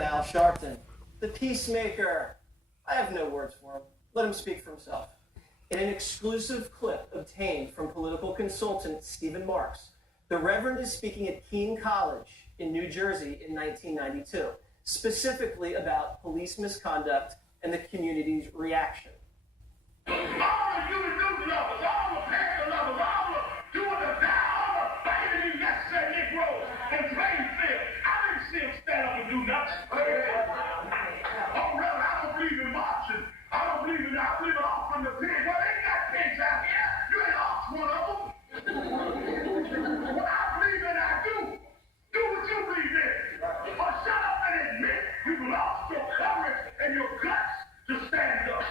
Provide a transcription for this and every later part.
Al Sharpton, the peacemaker. I have no words for him. Let him speak for himself. In an exclusive clip obtained from political consultant Stephen Marks, the Reverend is speaking at Kean College in New Jersey in 1992, specifically about police misconduct and the community's reaction. All the youth lovers, all the pastor lovers, all the doing the die, all the fighting these necessary Negroes in Plainfield. I didn't see them stand up and do nothing. Oh, brother, I don't believe in marching. I don't believe in that. I believe in offering the pigs. Well, they got pigs out here. You ain't off one of them. What I believe in, I do. Do what you believe in. Or shut up and admit you've lost your courage and your guts to stand up.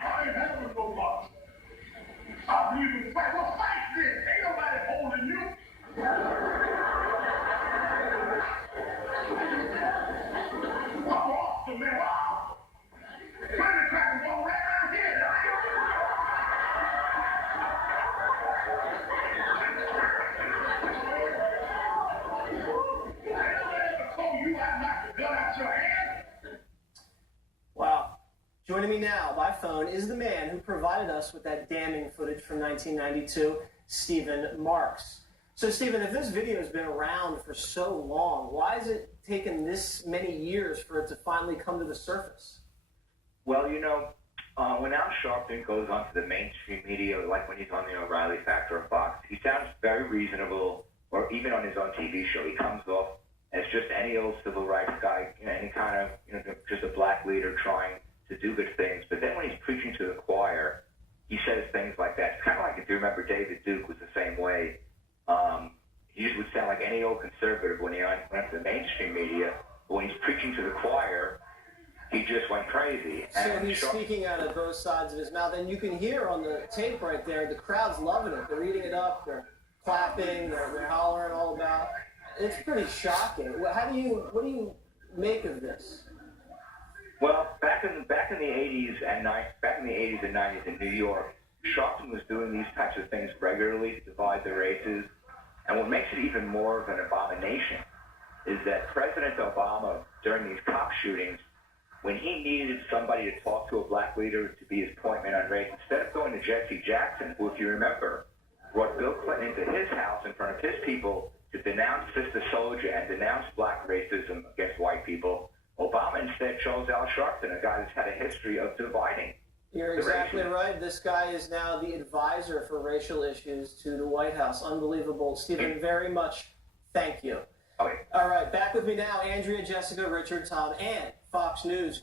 I ain't having no march. I believe in fight. Well, fight this. Ain't nobody holding you. I'm off the man. Wow. Firecrackers go right around here. I ever told you I knocked the gun out your hand? Wow. Joining me now by phone is the man who provided us with that damning footage from 1992, Stephen Marks. So, Stephen, if this video has been around for so long, why has it taken this many years for it to finally come to the surface? Well, when Al Sharpton goes onto the mainstream media, like when he's on the O'Reilly Factor or Fox, he sounds very reasonable, or even on his own TV show, he comes off as just any old civil rights guy, any kind of, just a black leader trying to do good things. But then when he's preaching to the choir, he says things like that. It's kind of like, if you remember, David Duke was the same way. He just would sound like any old conservative when he went to the mainstream media. But when he's preaching to the choir, he just went crazy. So he's speaking out of both sides of his mouth, and you can hear on the tape right there, the crowd's loving it. They're eating it up, they're clapping, they're hollering all about. It's pretty shocking. What do you make of this? Well, back in the 80s and 90s in New York, Sharpton was doing these types of things regularly to divide the races. And what makes it even more of an abomination is that President Obama, during these cop shootings, when he needed somebody to talk to a black leader to be his point man on race, instead of going to Jesse Jackson, who, if you remember, brought Bill Clinton into his house in front of his people to denounce Sister Soldier and denounce black racism against white people, Obama instead chose Al Sharpton, a guy that's had a history of dividing. You're exactly right. This guy is now the advisor for racial issues to the White House. Unbelievable. Stephen, very much thank you. Okay. All right, back with me now, Andrea, Jessica, Richard, Tom, and Fox News.